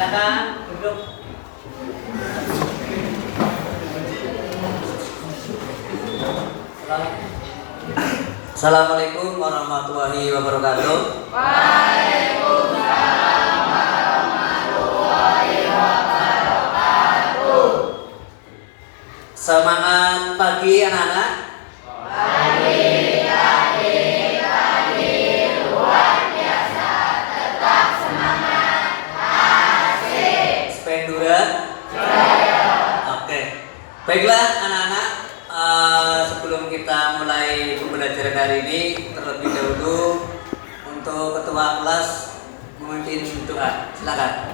Silakan duduk. Assalamualaikum warahmatullahi wabarakatuh. Waalaikumsalam warahmatullahi wabarakatuh. Semangat pagi anak-anak. Pagi luar biasa, tetap semangat. Asik. Spendura. Jaya. Oke. Baiklah anak-anak, sebelum kita mulai pembelajaran hari ini, terlebih dahulu untuk ketua kelas memimpin doa. Silakan.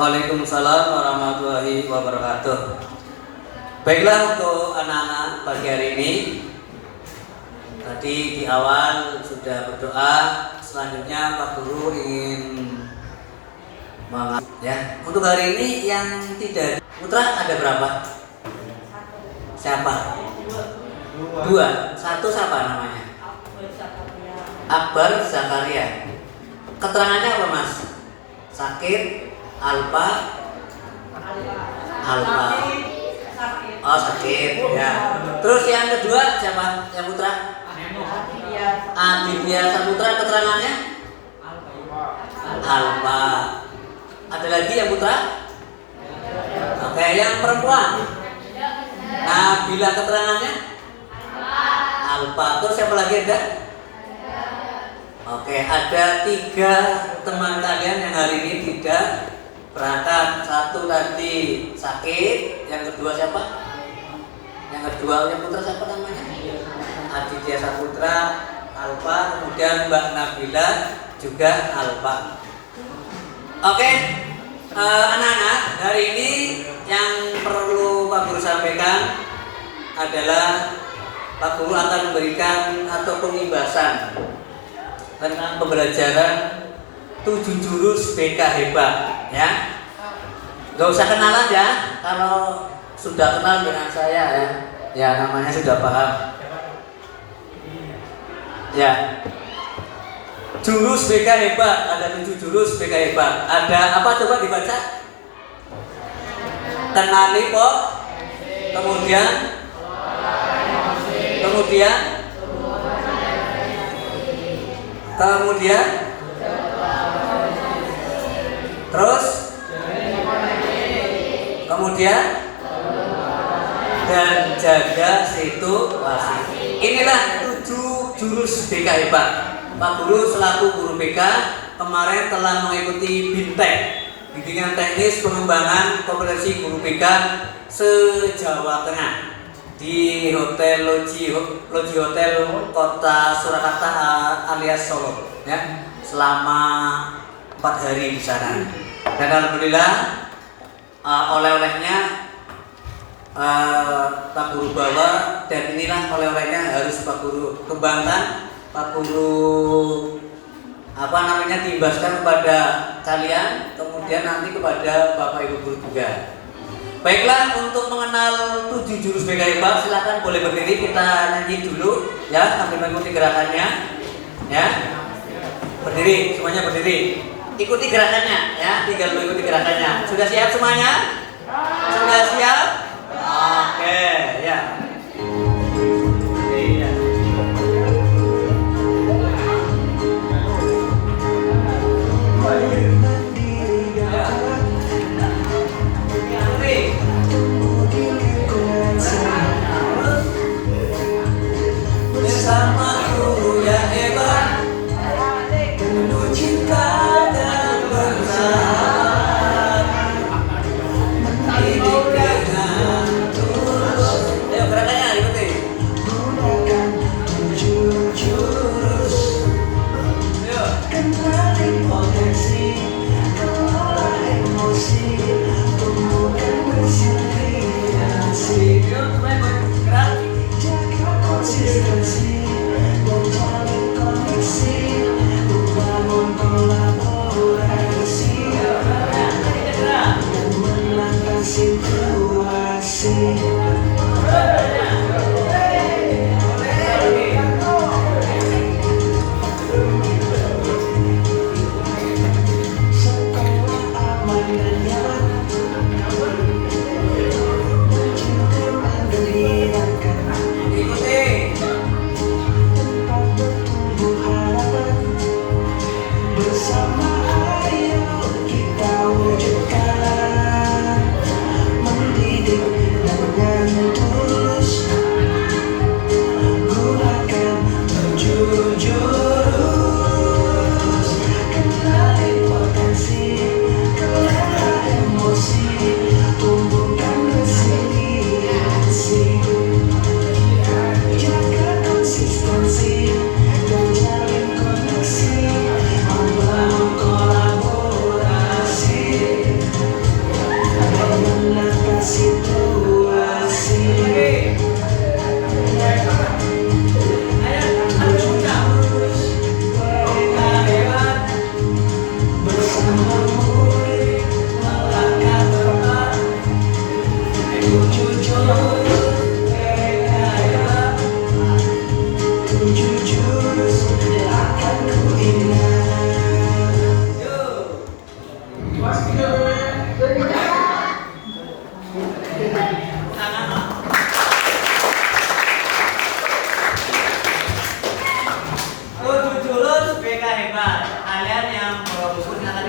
Waalaikumsalam warahmatullahi wabarakatuh. Baiklah untuk anak-anak pagi hari ini, tadi di awal sudah berdoa. Selanjutnya Pak Guru ingin ya. Untuk hari ini yang tidak putra ada berapa? Siapa? Dua. Satu siapa namanya? Akbar Zakaria. Keterangannya apa Mas? Sakit? Alpa. Oh sakit ya. Terus yang kedua siapa? Yang putra? Aditya Saputra. Keterangannya? Alpa. Ada lagi yang putra? Oke, yang perempuan? Nabila. Keterangannya? Alpa. Terus siapa lagi ada? Oke, ada 3 teman kalian yang hari ini tidak berangkat. Satu tadi sakit, yang kedua siapa? Yang kedua yang putra siapa namanya? Aditya Saputra, Alpa, kemudian Mbak Nabila juga Alpa. Oke, anak-anak, hari ini yang perlu Pak Guru sampaikan adalah Pak Guru akan memberikan atau pembahasan tentang pembelajaran 7 jurus BK hebat ya. Gak usah kenalan ya, kalau sudah kenal dengan saya ya, ya namanya sudah paham ya. Jurus BK hebat, ada 7 jurus BK hebat. Ada apa coba dibaca? Kenali kok, kemudian terus kemudian dan jaga situasi. Inilah 7 jurus BK hebat. Pak Guru selaku guru BK kemarin telah mengikuti BIMTEK, bimbingan teknis pengembangan kompetensi guru BK se-Jawa Tengah di Hotel Loji Hotel Kota Surakarta alias Solo ya, selama 4 hari di sana. Dan alhamdulillah oleh-olehnya Pak Guru bawa, dan inilah oleh-olehnya harus Pak Guru kembangkan, Pak Guru timbaskan kepada kalian, kemudian nanti kepada Bapak Ibu guru juga. Baiklah, untuk mengenal 7 jurus BK hebat, silakan boleh berdiri, kita nyanyi dulu ya sambil mengikuti gerakannya ya. Berdiri, semuanya berdiri. Ikuti gerakannya ya, tinggal mengikuti gerakannya. Sudah siap semuanya? Sudah siap? Oke, ya. Oke, ya.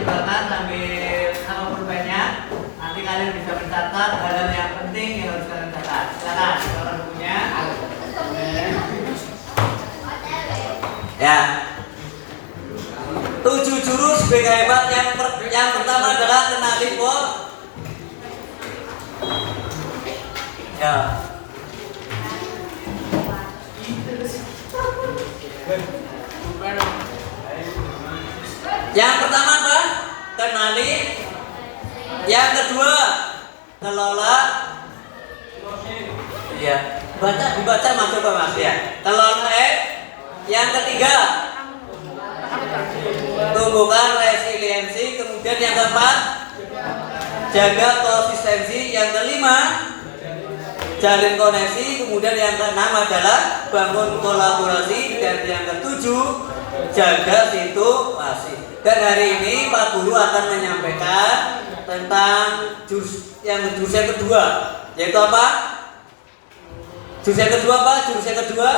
di belakang sambil apa pulpennya. Nanti kalian bisa mencatat hal-hal yang penting yang harus kalian catat. Silakan, silakan bukunya. Ya. 7 jurus BK hebat yang pertama adalah kenali pot. Ya. Yang pertama apa? Kenali. Yang kedua, kelola. Iya. Dibaca Mas, coba Mas ya. Kelola. Yang ketiga, tumbuhkan resiliensi. Kemudian yang keempat, jaga konsistensi. Yang kelima, jalin koneksi. Kemudian yang keenam adalah bangun kolaborasi. Dan yang ketujuh, jaga situasi. Dan hari ini Pak Guru akan menyampaikan tentang jurus yang kedua, yaitu apa? Jurus yang kedua apa? Jurus yang kedua,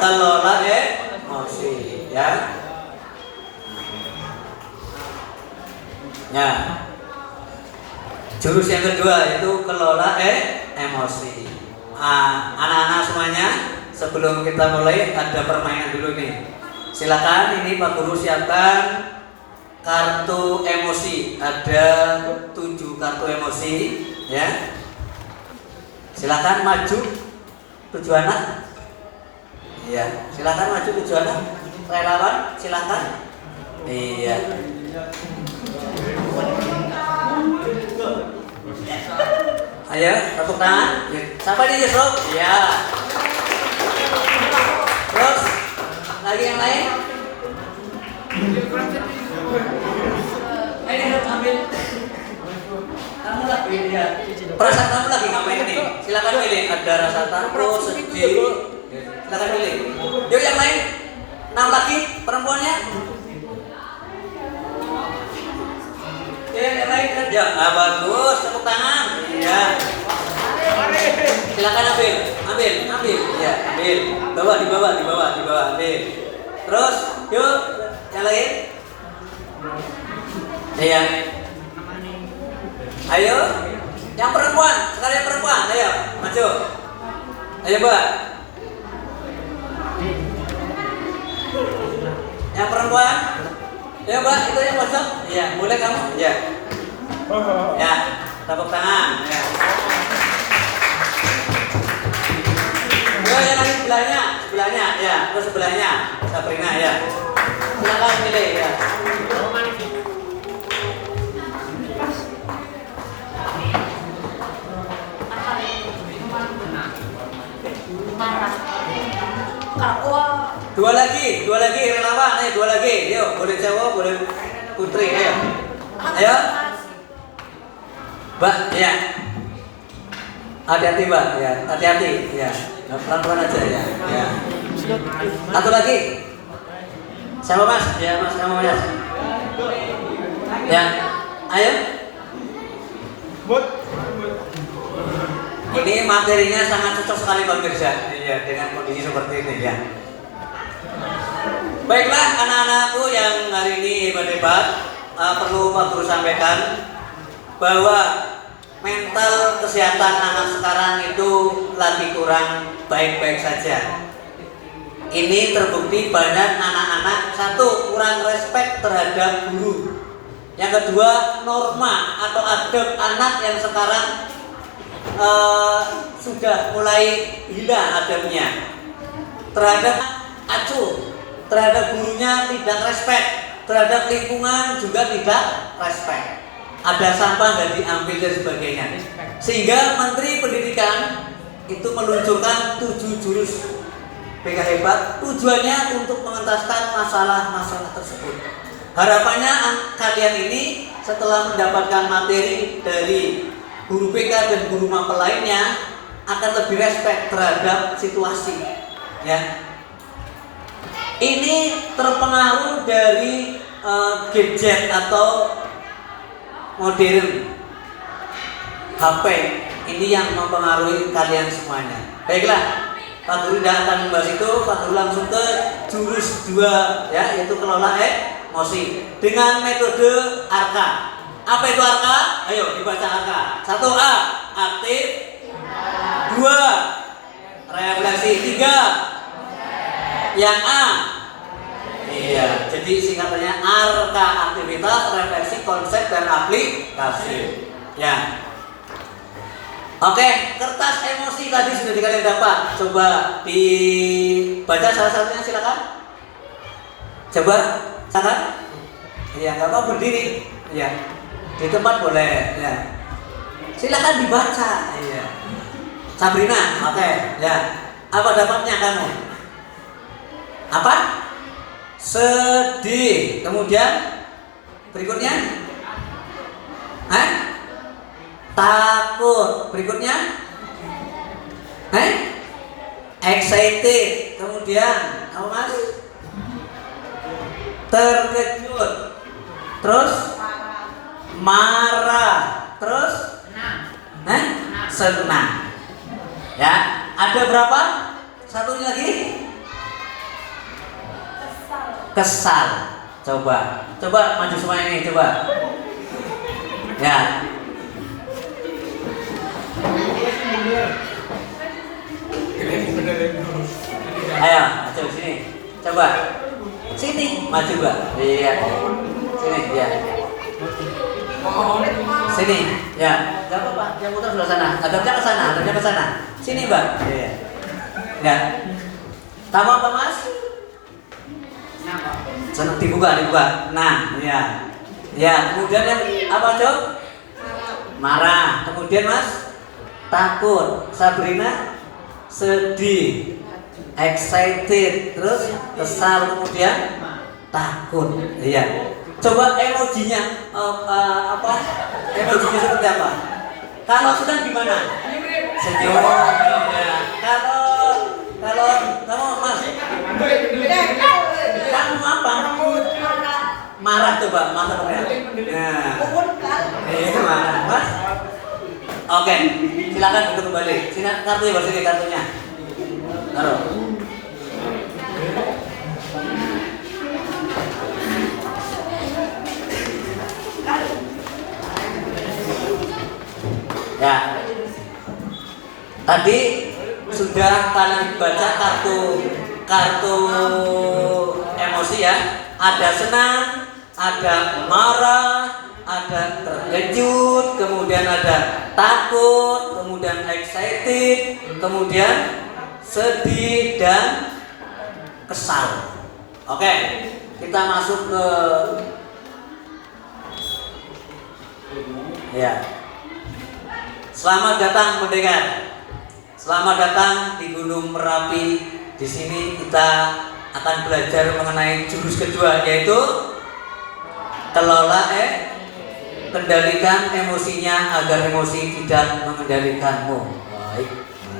kelola emosi, ya. Ya. Jurus yang kedua yaitu kelola emosi. Anak-anak semuanya, sebelum kita mulai ada permainan dulu nih. Silakan, ini Pak Guru siapkan kartu emosi. Ada 7 kartu emosi, ya. Silakan maju 7 anak. Iya, silakan maju 7 anak. Relawan, silakan. Iya. Ayo, tepuk tangan. Siapa nih Yusuf? Iya. Terus lagi yang lain? Ini harus ambil. Kamu lagi ya. Perasaan kamu lagi ngapain nih? Silakan pilih. Ada rasa takut, sedih. Silakan pilih. Yuk yang lain. 6 lagi perempuannya. Ya, yang lain kerja. Bagus, tepuk tangan. Iya. Silakan ambil. Ya, ambil. Di bawah, ambil. Terus, yuk, yang lain. Iya. Ayo, yang perempuan, sekarang yang perempuan, ayo, maju. Ayo, Mbak. Yang perempuan, ayo Mbak, itu yang pojok. Iya, boleh kamu? Iya. Ya, tepuk tangan. Ya. Yang lagi sebelahnya, ya, terus sebelahnya, Sabrina, ya. Silakan pilih, ya. Dua lagi relawan, ayo 2 lagi, yuk, boleh cowok, boleh putri, ayo, Mbak, ya. Hati-hati Mbak, ya, hati-hati, ya. Pelan-pelan aja ya. Ya. Satu lagi. Siapa Mas? Ya Mas, kamu Mas. Ya. Ayo. Ini materinya sangat cocok sekali Bang Mirza. Iya, dengan kondisi seperti ini ya. Baiklah anak-anakku yang hari ini hebat-hebat, perlu Pak Guru sampaikan bahwa mental kesehatan anak sekarang itu lagi kurang baik-baik saja. Ini terbukti banyak anak-anak, satu, kurang respect terhadap guru. Yang kedua, norma atau adab anak yang sekarang sudah mulai hilang adabnya. Terhadap acuh, terhadap gurunya tidak respect, terhadap lingkungan juga tidak respect. Ada sampah nggak diambil dan sebagainya. Sehingga Menteri Pendidikan itu meluncurkan 7 jurus BK hebat, tujuannya untuk mengentaskan masalah-masalah tersebut. Harapannya kalian ini setelah mendapatkan materi dari guru BK dan guru mapel lainnya akan lebih respect terhadap situasi, ya. Ini terpengaruh dari gadget atau modern HP ini yang mempengaruhi kalian semuanya. Baiklah, Pak Guru tidak akan membahas itu. Pak Guru langsung ke jurus 2 ya, yaitu kelola emosi dengan metode ARKA. Apa itu ARKA? Ayo dibaca ARKA. 1A aktif, 2 refleksi, 3 yang A. Iya, jadi singkatannya ARKA, aktivitas, refleksi, konsep, dan aplikasi. Ya. Oke, kertas emosi tadi sudah kalian dapat. Coba dibaca salah satunya, silakan. Coba, silakan. Iya, nggak apa berdiri. Iya, di tempat boleh. Ya, silakan dibaca. Iya. Sabrina, oke. Ya, apa dapatnya kamu? Apa? Sedih. Kemudian berikutnya, takut. Berikutnya, excited. Kemudian, apa mas? Terkejut. Terus, marah. Terus, senang. Ya, ada berapa? Satunya lagi. Kesal. Coba maju semua ini, coba. Ya. Ayo, maju sini. Coba. Sini, maju Mbak. Iya. Sini, ya. Sini, ya. Enggak apa-apa, yang muter sebelah sana. Hadapnya ke sana. Sini, Mbak. Iya. Ya. Kamu apa, Mas? Senang dibuka. Nah, ya. Ya, kemudian yang apa, Cok? Marah. Kemudian, Mas? Takut. Sabrina? Sedih. Excited. Terus kesal. Kemudian takut. Iya. Coba emojinya apa? Emojinya seperti apa? Kalau sedang gimana? Senyum. Ya. Kalau kamu Mas? Kamu apa? Marah coba, marah. Nah. Iya, marah, Mas. Oke, silakan duduk kembali. Sini kartunya bersini kartunya. Taruh. Ya. Tadi sudah kalian baca kartu emosi ya. Ada senang, ada marah, ada terkejut, kemudian ada takut, kemudian excited, kemudian sedih dan kesal. Oke, kita masuk ke ya. Selamat datang pendengar. Selamat datang di Gunung Merapi. Di sini kita akan belajar mengenai jurus kedua, yaitu kelola kendalikan emosinya agar emosi tidak mengendalikanmu. Baik.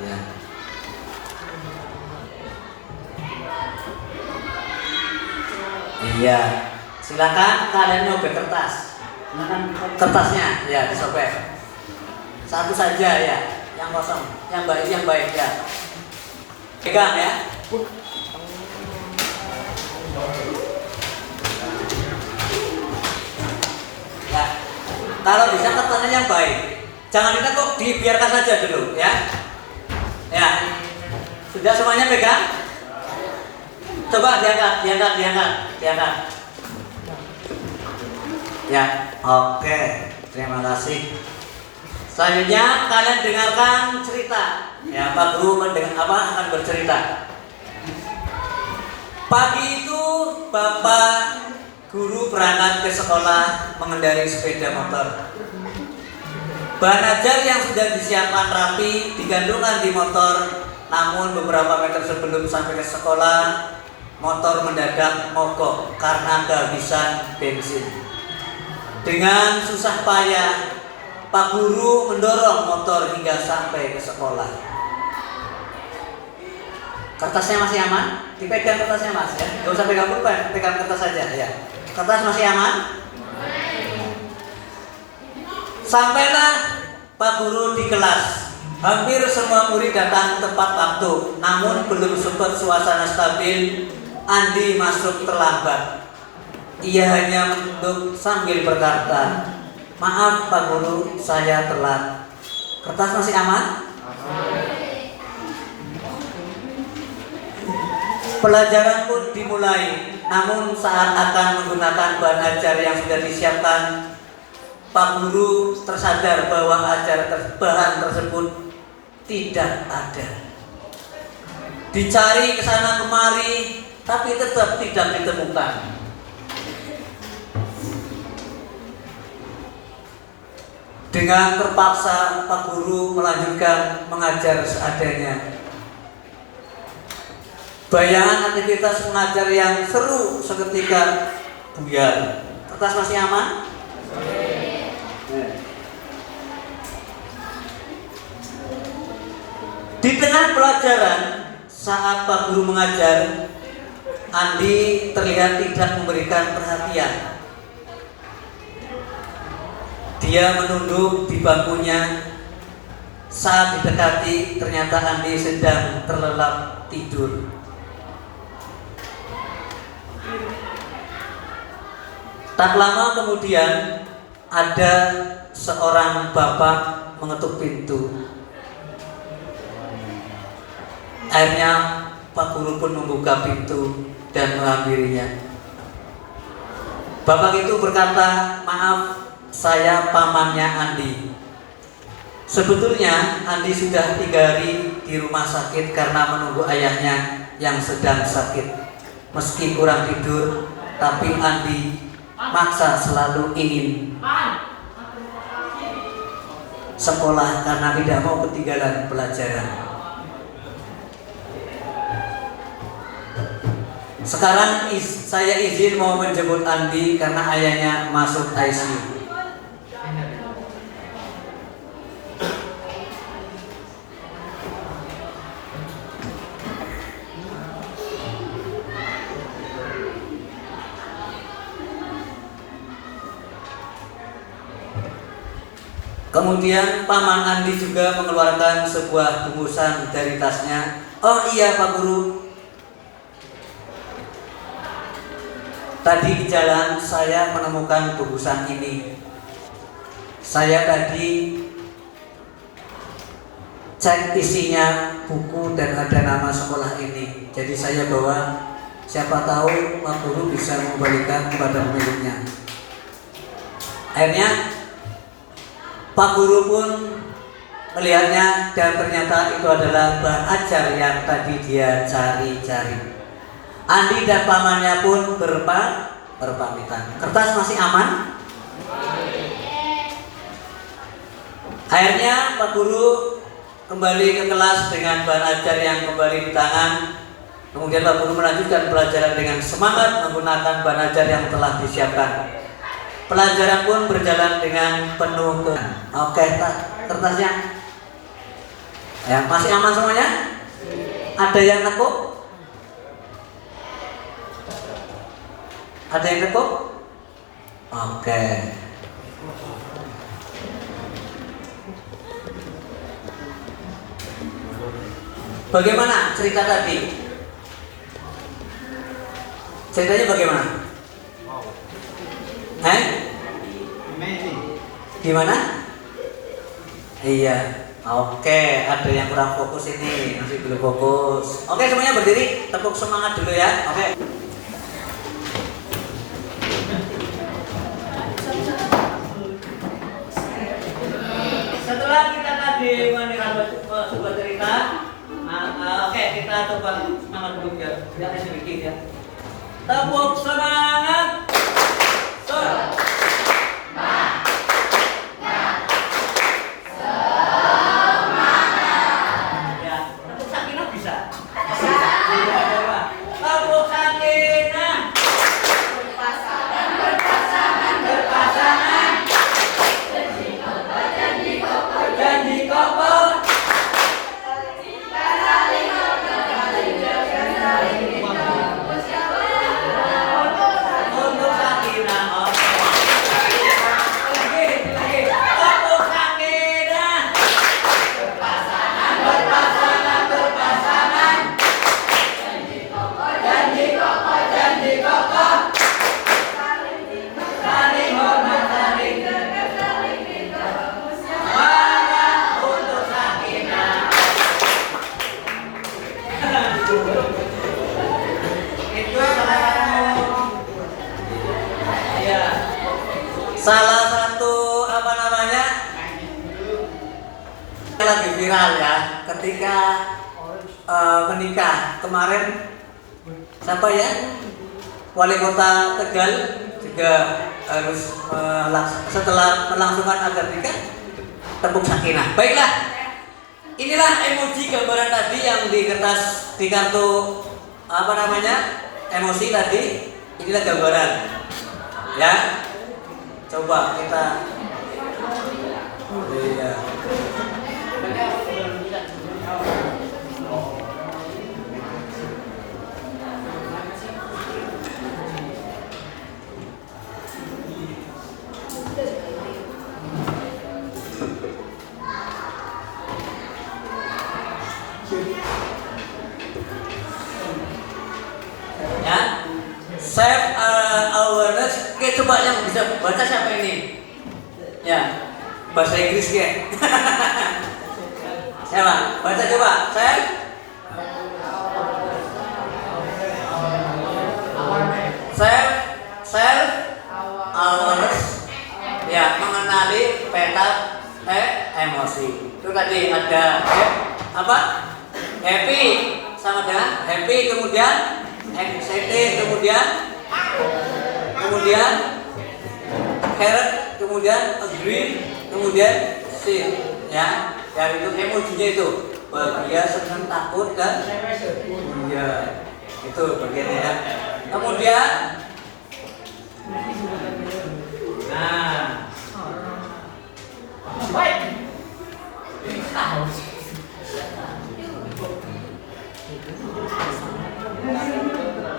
Ya. Iya. Silakan kalian nyobek kertas. Kertasnya ya disobek. Satu saja ya, yang kosong, yang baik ya. Pegang ya. Ya. Kalau bisa kertasnya yang baik. Jangan kok dibiarkan saja dulu ya. Ya. Sudah semuanya pegang? Coba diangkat. Ya, oke. Terima kasih. Selanjutnya kalian dengarkan cerita. Ya, Pak Guru akan bercerita. Pagi itu Bapak Guru berangkat ke sekolah mengendarai sepeda motor. Bahan ajar yang sudah disiapkan rapi digantungkan di motor. Namun beberapa meter sebelum sampai ke sekolah, motor mendadak mogok karena kehabisan bensin. Dengan susah payah Pak Guru mendorong motor hingga sampai ke sekolah. Kertasnya masih aman? Dipegang kertasnya Mas ya. Gak usah pegang pulpen, pegang kertas saja ya. Kertas masih aman? Sampailah Pak Guru di kelas. Hampir semua murid datang tepat waktu. Namun belum sempat suasana stabil, Andi masuk terlambat. ia hanya menunduk sambil berkata, "Maaf Pak Guru, saya telat." Kertas masih aman? Pelajaran pun dimulai. Namun saat akan menggunakan bahan ajar yang sudah disiapkan, Pak Guru tersadar bahwa bahan tersebut tidak ada. Dicari ke sana kemari, tapi tetap tidak ditemukan. Dengan terpaksa Pak Guru melanjutkan mengajar seadanya. Bayangan aktivitas mengajar yang seru seketika buyar. Kertas masih aman? Di tengah pelajaran, saat Pak Guru mengajar, Andi terlihat tidak memberikan perhatian. Dia menunduk di bangkunya. Saat didekati, ternyata Andi sedang terlelap tidur. Tak lama kemudian ada seorang bapak mengetuk pintu. Akhirnya Pak Guru pun membuka pintu dan menghampirinya. Bapak itu berkata, "Maaf, saya pamannya Andi. Sebetulnya Andi sudah 3 hari di rumah sakit karena menunggu ayahnya yang sedang sakit. Meski kurang tidur, tapi Andi maksa selalu ingin sekolah karena tidak mau ketinggalan pelajaran. Sekarang saya izin mau menjemput Andi karena ayahnya masuk ICU." Kemudian paman Andi juga mengeluarkan sebuah bungkusan dari tasnya. "Oh iya Pak Guru, tadi di jalan saya menemukan bungkusan ini. Saya tadi cek isinya buku dan ada nama sekolah ini. Jadi saya bawa, siapa tahu Pak Guru bisa mengembalikan kepada pemiliknya." Akhirnya Pak Guru pun melihatnya dan ternyata itu adalah bahan ajar yang tadi dia cari-cari. Andi dan pamannya pun berpamitan. Kertas masih aman? Akhirnya Pak Guru kembali ke kelas dengan bahan ajar yang kembali di tangan. Kemudian Pak Guru melanjutkan pelajaran dengan semangat menggunakan bahan ajar yang telah disiapkan. Pelajaran pun berjalan dengan penuh Oke, kertasnya ya, masih aman semuanya? Ada yang nekuk? Ada yang nekuk? Oke. Bagaimana cerita tadi? Ceritanya bagaimana? Gimana? Iya. Oke, ada yang kurang fokus ini, masih belum fokus. Oke, semuanya berdiri, tepuk semangat dulu ya. Oke. Setelah kita tadi mendengar sebuah cerita, oke, kita coba semangat dulu ya. Jangan sedikit ya. Tepuk semangat. Salah satu apa namanya lagi viral ya ketika menikah kemarin, siapa ya, wali kota Tegal juga harus setelah melangsungkan akad nikah tepuk sakinah. Baiklah, inilah emoji gambaran tadi yang di kertas, di kartu apa namanya emosi tadi. Inilah gambaran ya, coba kita iya. Ya, self awareness. Oke, coba yang bisa baca siapa ini? Ya, bahasa Inggris ya. Siapa? Baca coba. Self self awareness. Ya, mengenali peta emosi. Itu tadi ada apa? Happy sama dengan happy, kemudian excited, kemudian carrot, kemudian agree, kemudian see. Ya, dari itu emojinya itu bahagia, senang, takut, dan iya, itu bagiannya ya. Kemudian nah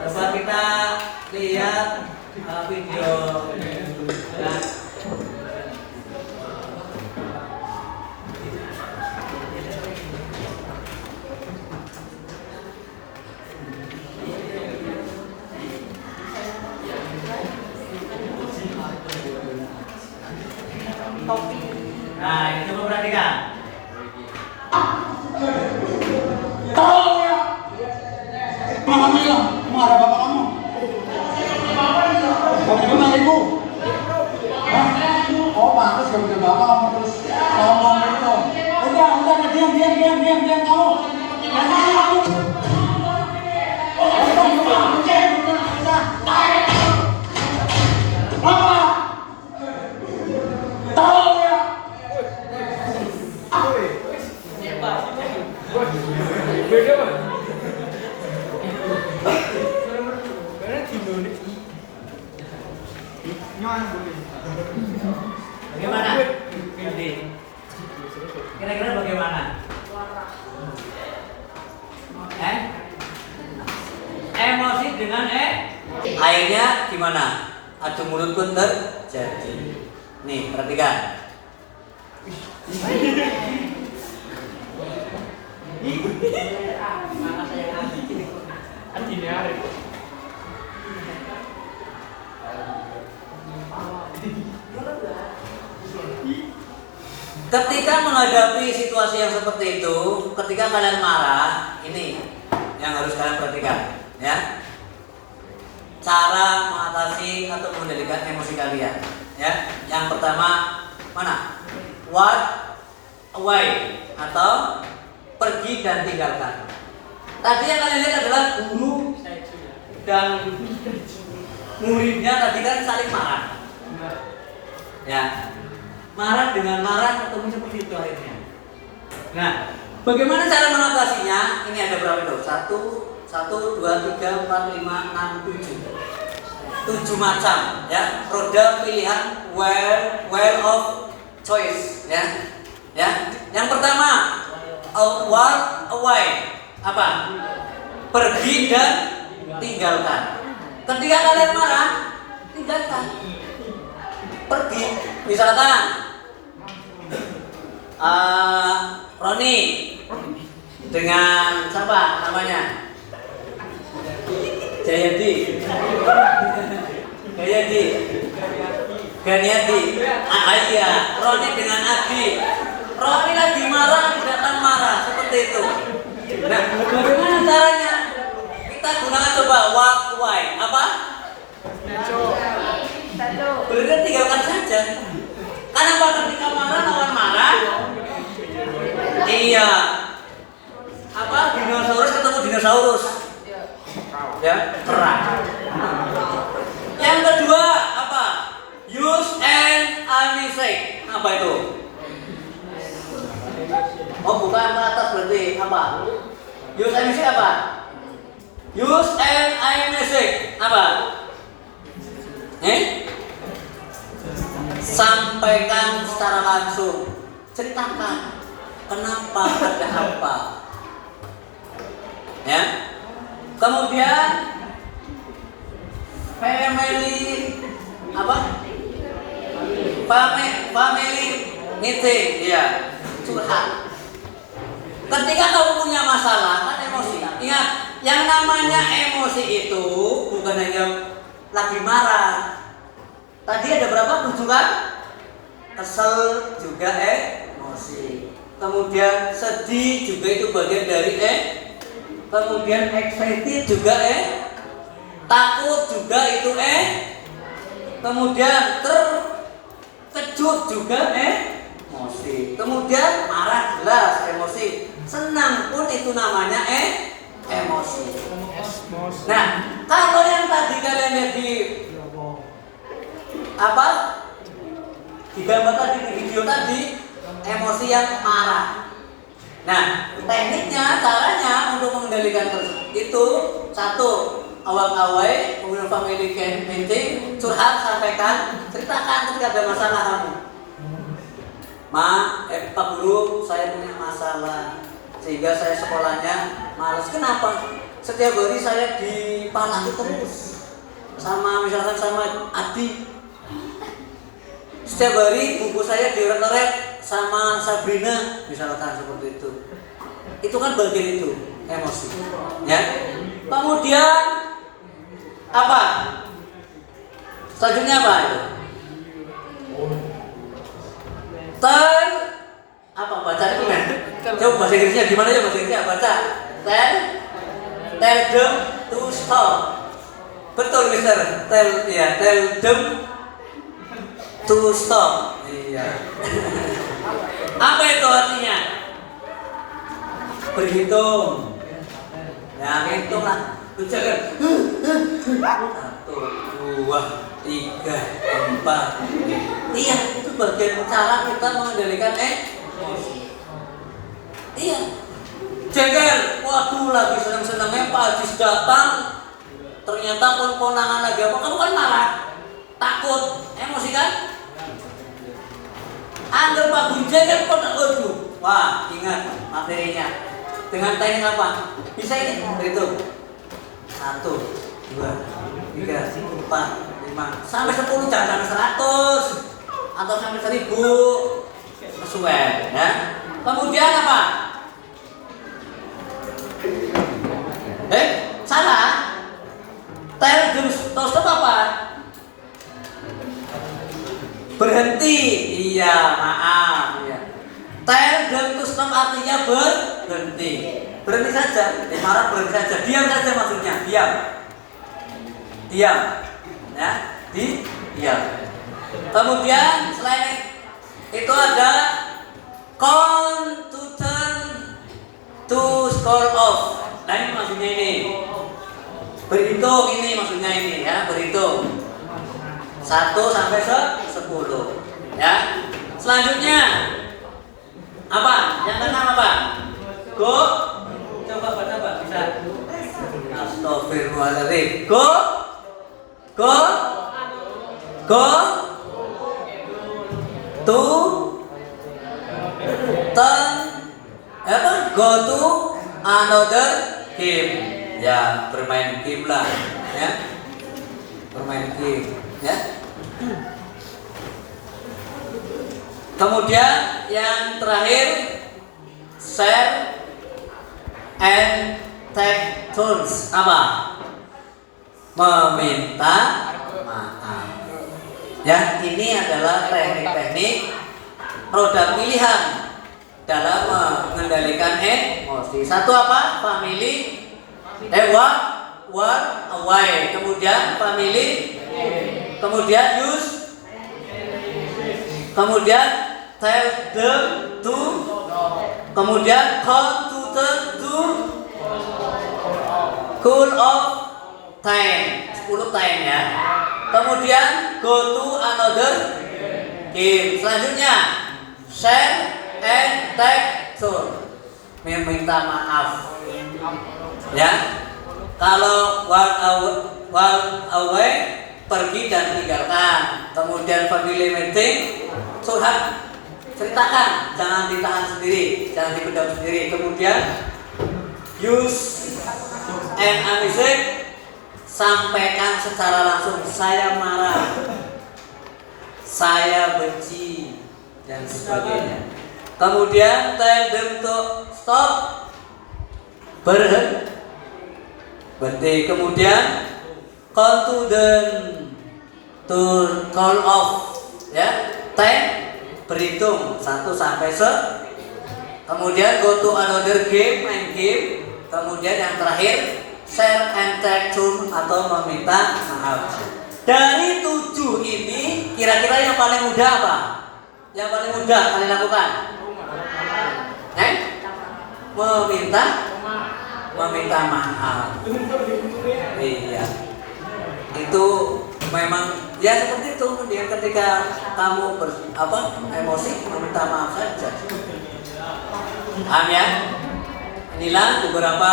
coba kita lihat video ya. Nah, itu perhatikan. Mama bilang, mau ada bapak kamu. Kamu juga nanya ibu. Hah? Oh, pantas gak punya bapak kamu terus ngomong gitu. Udah, diam kamu. Jangan kamu. Mama. Tolong ya. Bagaimana? Kira-kira bagaimana? Emosi dengan akhirnya gimana? Adu mulut pun terjadi. Nih, perhatikan. Ketika menghadapi situasi yang seperti itu, ketika kalian marah, ini yang harus kalian perhatikan, ya. Cara mengatasi atau mengendalikan emosi kalian, ya. Yang pertama, mana? Walk away atau pergi dan tinggalkan. Tadi yang kalian lihat adalah guru dan muridnya tadi kan saling marah, ya. Marah dengan marah atau seperti itu akhirnya. Nah, bagaimana cara mengatasinya? Ini ada berapa itu? 1, 2, 3, 4, 5, 6, 7 macam ya. Roda pilihan, well of choice ya. Yang pertama, walk away. Apa? Pergi dan tinggalkan. Ketika kalian marah, tinggalkan. Pergi. Misalkan Roni dengan siapa namanya? Jayadi, Ganiati. Iya, Roni dengan Adi. Roni lagi marah, datang marah seperti itu. Nah, bagaimana caranya? Kita gunakan coba walk away. Apa? Berarti tinggalkan saja. saja. Kenapa ketika marah lawan marah? Iya. Apa? Dinosaurus ketemu dinosaurus. Ya, perang. Yang kedua apa? Use and amnesic. Apa itu? Oh, bukan ke atas berarti apa? Use and amnesic apa? Use and amnesic apa? Sampaikan secara langsung. Ceritakan kenapa, ada apa. Ya. Kemudian family apa? Family meeting, ya, curhat. Ketika kamu punya masalah, kan emosi. Ingat, yang namanya emosi itu bukan hanya lagi marah. Tadi ada berapa? 7 kan? Kesel juga emosi. Kemudian sedih juga itu bagian dari kemudian excited juga takut juga itu kemudian terkejut juga emosi. Kemudian marah jelas emosi. Senang pun itu namanya emosi. Nah, kalau yang tadi kalian lihat di apa? Di gambar tadi, di video tadi, emosi yang marah. Nah, tekniknya, caranya untuk mengendalikan itu satu, awal-awal, kemudian family meeting, curhat, sampaikan, ceritakan ketika ada masalah kamu. Pak Guru, saya punya masalah sehingga saya sekolahnya malas. Kenapa? Setiap hari saya dipalaki terus sama misalkan sama Adi. Setiap hari buku saya direk-rek sama Sabrina, misalkan seperti itu. Itu kan bagian itu emosi, ya. Kemudian apa? Selanjutnya apa itu? Apa baca itu kan? Coba bahasa Inggrisnya gimana ya, bahasa Inggrisnya baca. Tell them to stop. Betul Mister. Tell them to stop. Iya. Apa itu artinya? Berhitung. Ya, hitung lah. Jangan. 1, 2, 3, 4. Iya, itu bagian cara kita mengendalikan emosi. Iya. Jengkel. Waduh, lagi senang-senangnya Pak Haji datang. Ternyata konangan lagi apa? Kamu kan marah, takut, emosi kan? Anggap Pak Bunja kan waduh. Wah, ingat materinya. Dengan teknik apa? Bisa ini berhitung. 1, 2, 3, 4, 5, sampai 10, jangan sampai 100 atau sampai 1000 sesuai, ya. Kemudian apa? Salah. Tell them to stop apa? Berhenti. Iya, maaf. Iya. Tell them to stop artinya berhenti. Berhenti saja. Marah berhenti saja. Diam saja maksudnya. Diam. Ya. Diam. Kemudian selain itu ada count to turn to score off. Nah ini maksudnya ini. Berhitung ini maksudnya ini ya, berhitung 1 sampai 10 ya. Selanjutnya apa? Yang keenam apa? Go. Coba bisa. Astagfirullahaladzim. Go to turn apa? Go to another game. Ya, bermain game lah, ya. Bermain game, ya. Kemudian yang terakhir, share and take turns. Apa? Meminta maaf. Ya, ini adalah teknik-teknik roda pilihan dalam mengendalikan emosi. Satu apa? Family. One away. Kemudian family. Kemudian use kemudian tell them to, kemudian call to them to cool off time, 10 time ya. Kemudian go to another game. Selanjutnya share and take turn, meminta maaf ya. Kalau while away, pergi dan tinggalkan. Kemudian family meeting, curhat, ceritakan, jangan ditahan sendiri, jangan dipendam sendiri. Kemudian use and music, sampaikan secara langsung, saya marah, saya benci, dan sebagainya. Kemudian tell them to stop, berhenti. Kemudian call to them to call off ya. 10, berhitung 1 sampai 10. Kemudian go to another game, main game. Kemudian yang terakhir share and take turn atau meminta maaf. Dari 7 ini kira-kira yang paling mudah apa? Yang paling mudah kalian lakukan? Meminta maaf. Iya. Itu memang ya seperti itu dia ketika kamu emosi meminta maaf saja. Paham ya? Inilah beberapa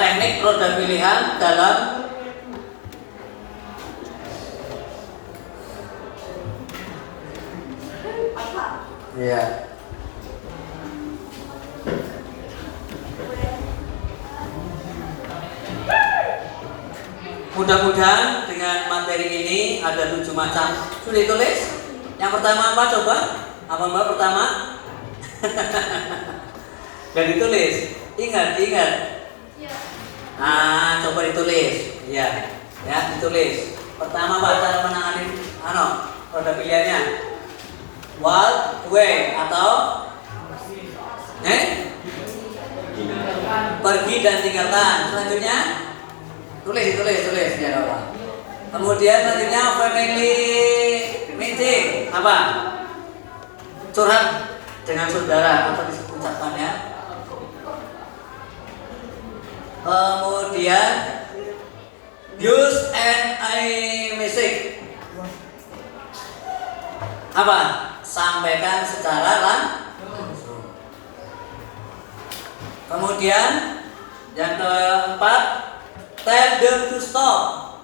teknik roda pilihan dalam ya. Mudah-mudahan dengan materi ini ada 7 macam. Sudah ditulis? Yang pertama apa coba? Apa mbak pertama? Dan ditulis. Ingat. Nah, coba ditulis. Ya, ditulis. Pertama apa cara menangani roda pilihannya? Walk away atau pergi dan tinggalkan. Selanjutnya tulis ya apa? Kemudian selanjutnya family meeting apa? Curhat dengan saudara atau diucapkannya. Kemudian use and music apa? Sampaikan secara langsung. Kemudian yang keempat, tell them to stop,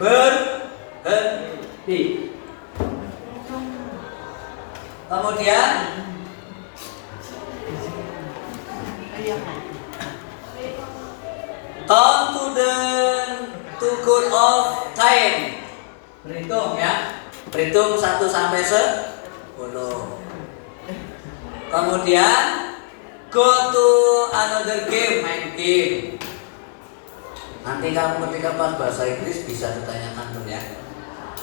berhenti. Kemudian count to good of time, berhitung ya, berhitung 1 sampai 10. Kemudian go to another game, main game. Nanti kamu ketika pas bahasa Inggris bisa ditanyakan tuh ya.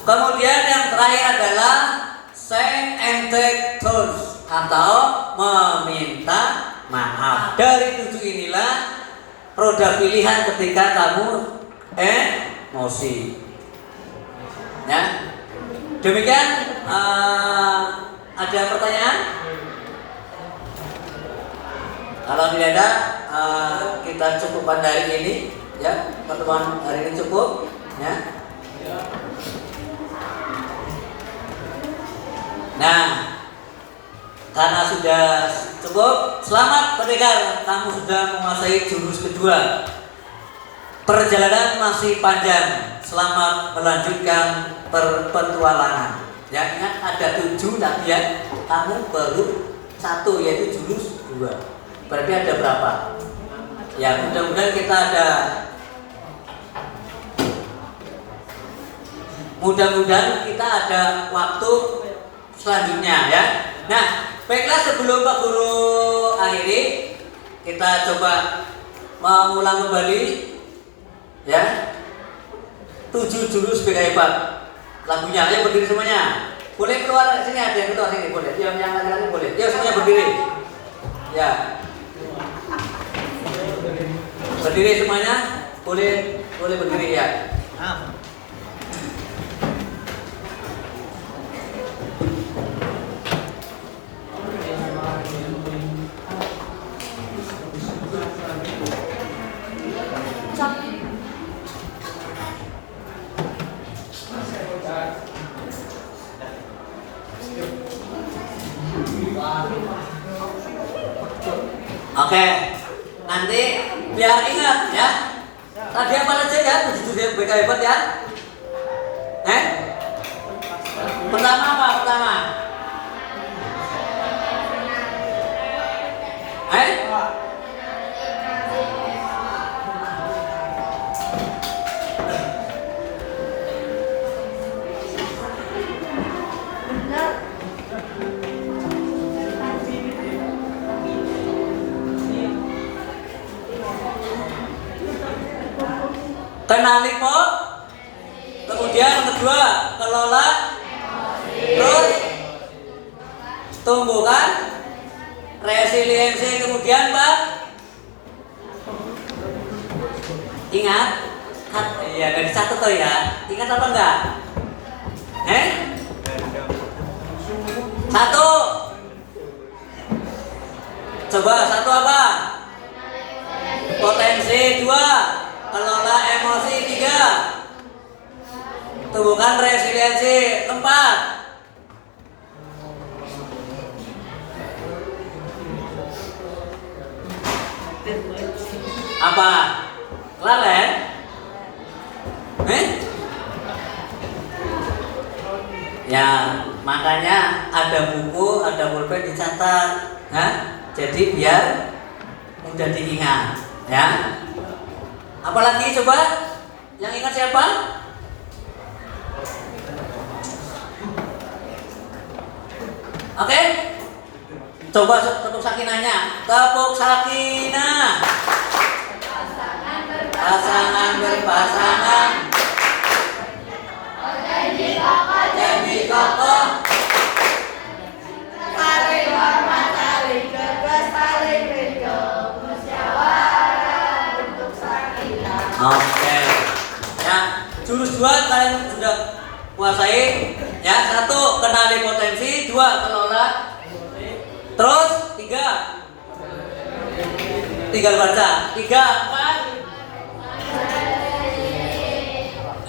Kemudian yang terakhir adalah say and take turns atau meminta maaf. Dari 7 inilah roda pilihan ketika kamu emosi. Ya. Demikian ada pertanyaan? Kalau tidak ada, kita cukupkan dari ini. Ya, pertemuan hari ini cukup ya. Nah, karena sudah cukup, selamat pendengar, kamu sudah menguasai jurus kedua. Perjalanan masih panjang, selamat melanjutkan petualangan. Ya, ingat ada 7 tadi ya, kamu baru 1 yaitu jurus 2. Berarti ada berapa? Ya, mudah-mudahan kita ada. Mudah-mudahan kita ada waktu selanjutnya ya. Nah, baiklah sebelum Pak Guru akhiri, kita coba mengulang kembali ya. 7 jurus beda hebat. Lagunya, ayo berdiri semuanya. Boleh keluar sini, ada yang keluar sini boleh. Yang laki-laki boleh. Yuk semuanya berdiri. Ya. Berdiri semuanya. Boleh berdiri ya. Oke, nanti biar ingat ya. Tadi apa aja ya? 7 BK hebat ya. Pertama apa? Pertama. Kenali kok. Kemudian yang kedua, kelola. Terus tumbuhkan resiliensi. Kemudian Pak, ingat, ya dari satu tuh ya. Ingat apa enggak? Satu. Coba satu apa? Potensi. Dua, kelola emosi. Tiga, tumbuhkan resiliensi. Empat, apa? Lalen? Ya, makanya ada buku, ada pulpen dicatat, jadi biar mudah diingat, ya. Apalagi coba yang ingat siapa? Oke, coba tepuk sakinahnya. Tepuk sakinah. Pasangan berpasangan. Jadi kokoh. Saling hormat, saling gagas, saling ridho, musyawarah untuk sakinah. Oke. Ya, jurus 2 kalian sudah kuasai. Ya, 1 kenali potensi, 2 kelola. Terus 3 tinggal baca. 3, 4,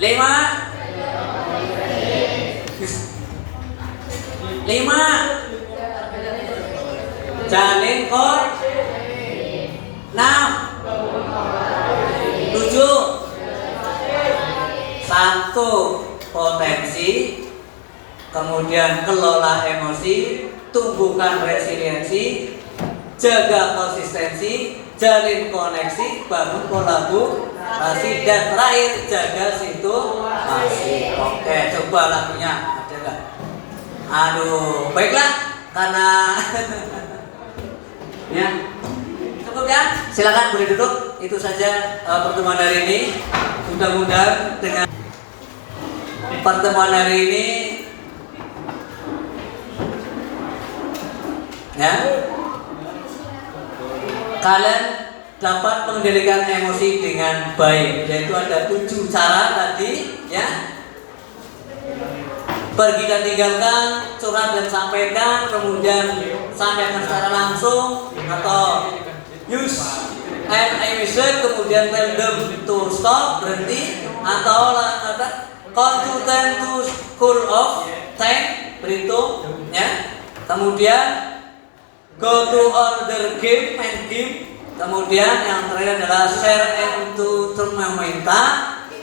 5. 5 jalin kor. 6 7 1 potensi, kemudian kelola emosi, tumbuhkan resiliensi, jaga konsistensi, jalin koneksi, bangun kolaborasi, dan terakhir jaga situasi. Oke, coba lagunya ada nggak? Aduh, baiklah, karena ya cukup ya. Silakan boleh duduk. Itu saja pertemuan hari ini. Mudah-mudahan dengan pertemuan hari ini ya kalian dapat mengendalikan emosi dengan baik, yaitu ada 7 cara tadi ya. Pergi dan tinggalkan, curhat dan sampaikan, kemudian sampaikan secara langsung, atau use and emission, kemudian tell them to stop, berhenti, atau count to 10 to school of 10, berhitung ya. Kemudian go to order game, main game. Kemudian yang terakhir adalah share and to meminta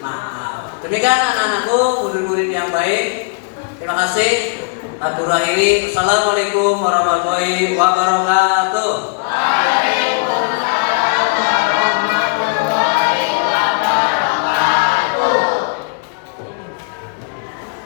maaf. Demikian anak-anakku, murid-murid yang baik. Terima kasih. Aku akhiri. Assalamualaikum warahmatullahi wabarakatuh.